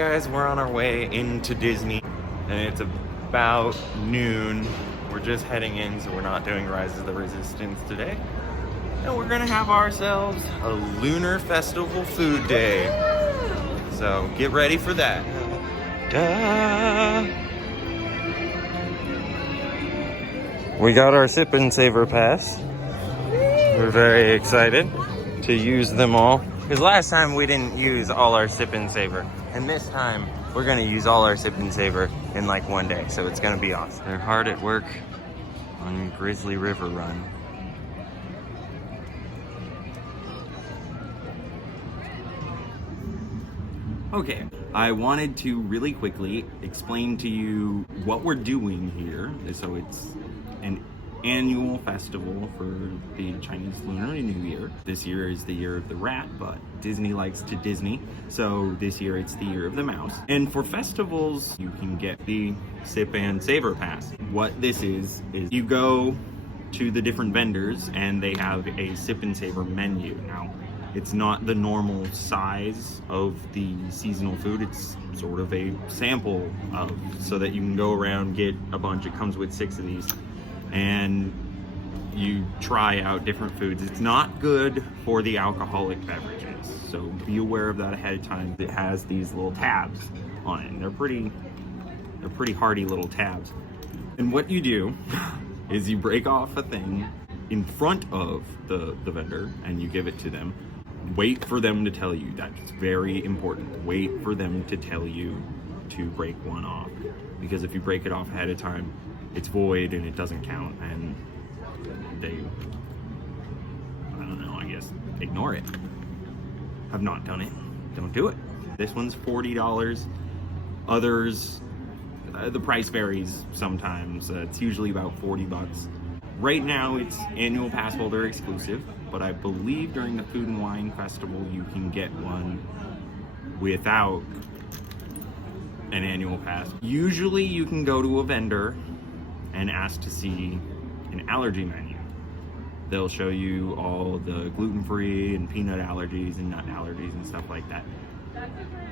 guys, we're on our way into Disney, and it's about noon. We're just heading in, so we're not doing Rise of the Resistance today. And we're gonna have ourselves a Lunar Festival food day. So get ready for that. We got our Sip Savor pass. We're very excited to use them all. Because last time we didn't use all our Sip Savor. And this time we're gonna use all our Sip Savor in like one day. So it's gonna be awesome. They're hard at work on Grizzly River Run. Okay, I wanted to really quickly explain to you what we're doing here. So it's an annual festival for the Chinese Lunar New Year. This year is the year of the rat, but Disney likes to Disney. So this year it's the year of the mouse. And for festivals, you can get the Sip and Savor Pass. What this is you go to the different vendors and they have a Sip and Savor menu. Now, it's not the normal size of the seasonal food. It's sort of a sample of, so that you can go around, get a bunch. It comes with 6 of these, and you try out different foods. It's not good for the alcoholic beverages, so be aware of that ahead of time. It has these little tabs on it, and they're pretty hardy little tabs. And what you do is you break off a thing in front of the vendor and you give it to them. Wait for them to tell you. That's very important. Wait for them to tell you to break one off, because if you break it off ahead of time, it's void and it doesn't count, and they, I don't know, I guess ignore it. I've not done it. Don't do it. This one's $40. Others, the price varies sometimes. It's usually about 40 bucks. Right now it's annual pass holder exclusive, but I believe during the Food and Wine Festival you can get one without an annual pass. Usually you can go to a vendor and ask to see an allergy menu. They'll show you all the gluten-free and peanut allergies and nut allergies and stuff like that.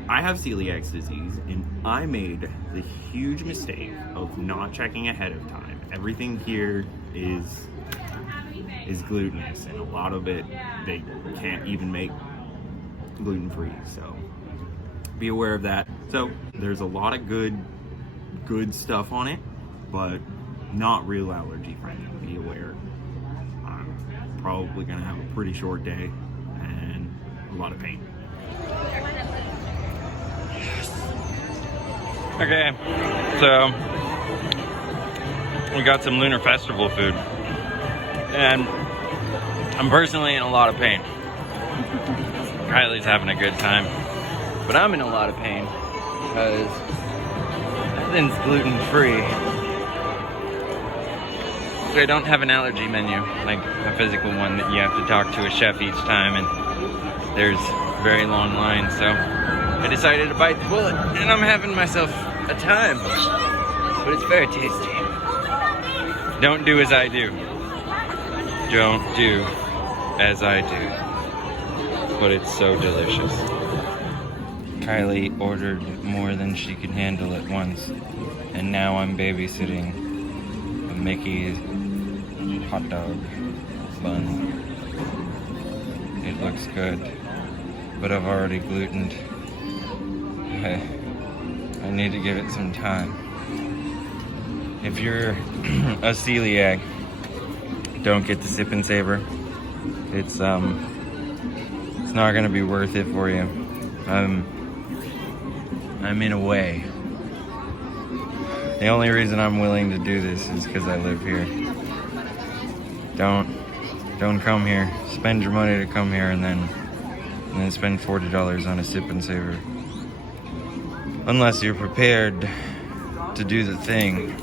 I have celiac disease, and I made the huge mistake of not checking ahead of time. Everything here is glutinous, and a lot of it they can't even make gluten-free, so be aware of that. So there's a lot of good stuff on it, but not real allergy friendly. Be aware. I'm probably gonna have a pretty short day and a lot of pain. Okay, so we got some Lunar Festival food, and I'm personally in a lot of pain. Kylie's having a good time, but I'm in a lot of pain because everything's gluten-free. I don't have an allergy menu, like a physical one that you have to talk to a chef each time, and there's very long lines, so I decided to bite the bullet, and I'm having myself a time, but it's very tasty. Don't do as I do. Don't do as I do. But it's so delicious. Kylie ordered more than she could handle at once, and now I'm babysitting a Mickey hot dog bun. It looks good, but I've already glutened. I need to give it some time. If you're a celiac, don't get the Sip and Savor. It's not gonna be worth it for you. I'm in a way. The only reason I'm willing to do this is because I live here. Don't come here. Spend your money to come here and then spend $40 on a Sip and Savor. Unless you're prepared to do the thing.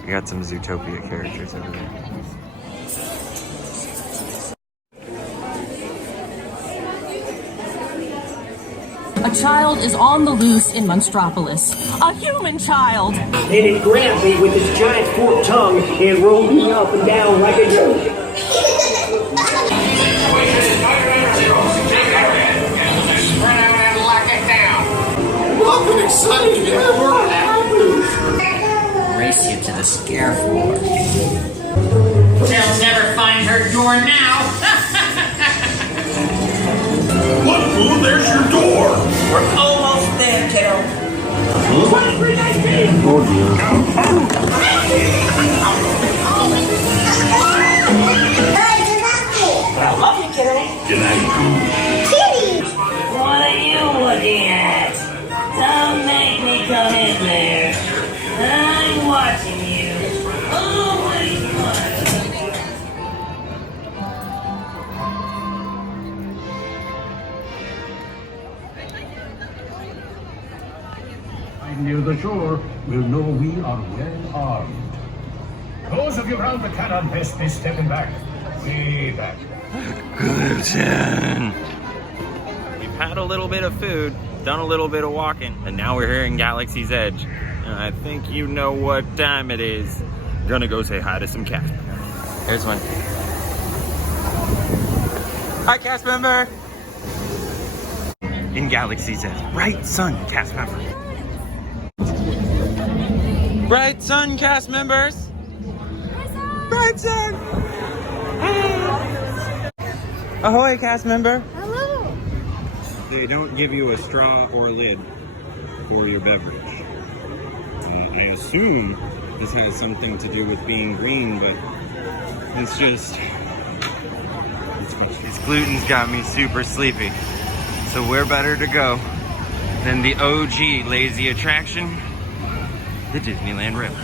We got some Zootopia characters over there. A child is on the loose in Monstropolis. A human child! And it grabbed me with its giant forked tongue and rolled me up and down like a joke. We're almost there, kiddo. 2319! Oh dear. I love you, kiddo. Good night. What are you looking at? Don't make me come in there. I'm watching you. Always watching. Near the shore, we'll know we are well armed. Those of you around the cannon best be stepping back. Way back. Gluten. We've had a little bit of food, done a little bit of walking, and now we're here in Galaxy's Edge. And I think you know what time it is. Gonna go say hi to some cast members. There's one. Hi, cast member. In Galaxy's Edge. Bright Sun cast member. Bright Sun cast members. Bright Sun. Ahoy, cast member. Hello. They don't give you a straw or lid for your beverage. I assume this has something to do with being green, but it's just, it's fun. This gluten's got me super sleepy. So where better to go than the OG lazy attraction, the Disneyland River.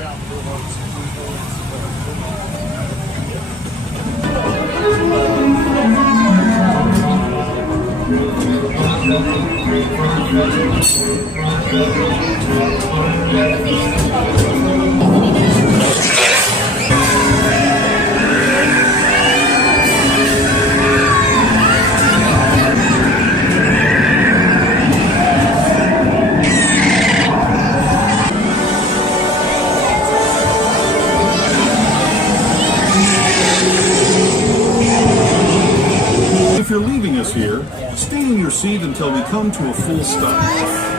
If you're leaving us here, stay in your seat until we come to a full stop.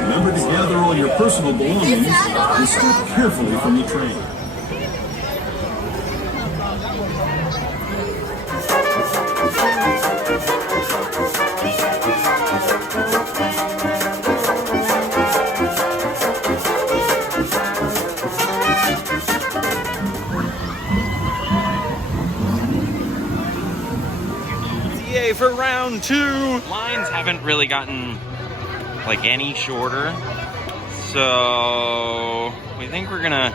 Remember to gather all your personal belongings and step carefully from the train. Yay for round 2! Lines haven't really gotten like any shorter, so we think we're gonna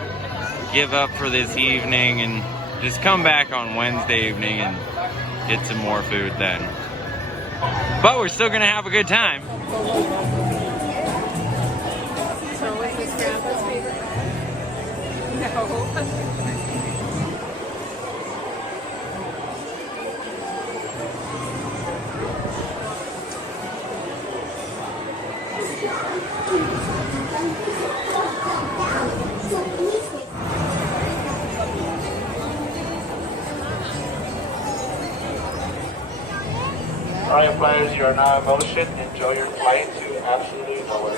give up for this evening and just come back on Wednesday evening and get some more food then. But we're still gonna have a good time. So was this grandpa's favorite? No. Alright, flyers, you are now in motion. Enjoy your flight to absolutely nowhere.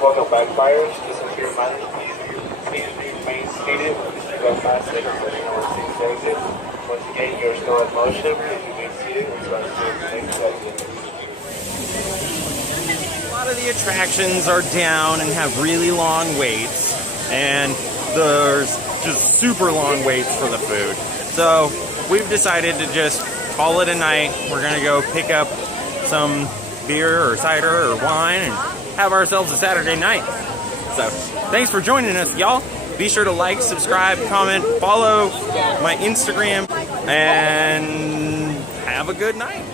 Welcome back, flyers. Just as a reminder, please remain seated. This is about 5 seconds letting our seats exit. Once again, you're still in motion. Please remain seated until our seats exit. A lot of the attractions are down and have really long waits, and there's just super long waits for the food. So we've decided to just call it a night. We're gonna go pick up some beer or cider or wine and have ourselves a Saturday night. So thanks for joining us, y'all. Be sure to like, subscribe, comment, follow my Instagram, and have a good night.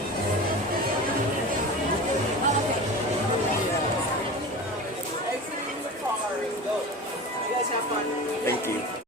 Thank you.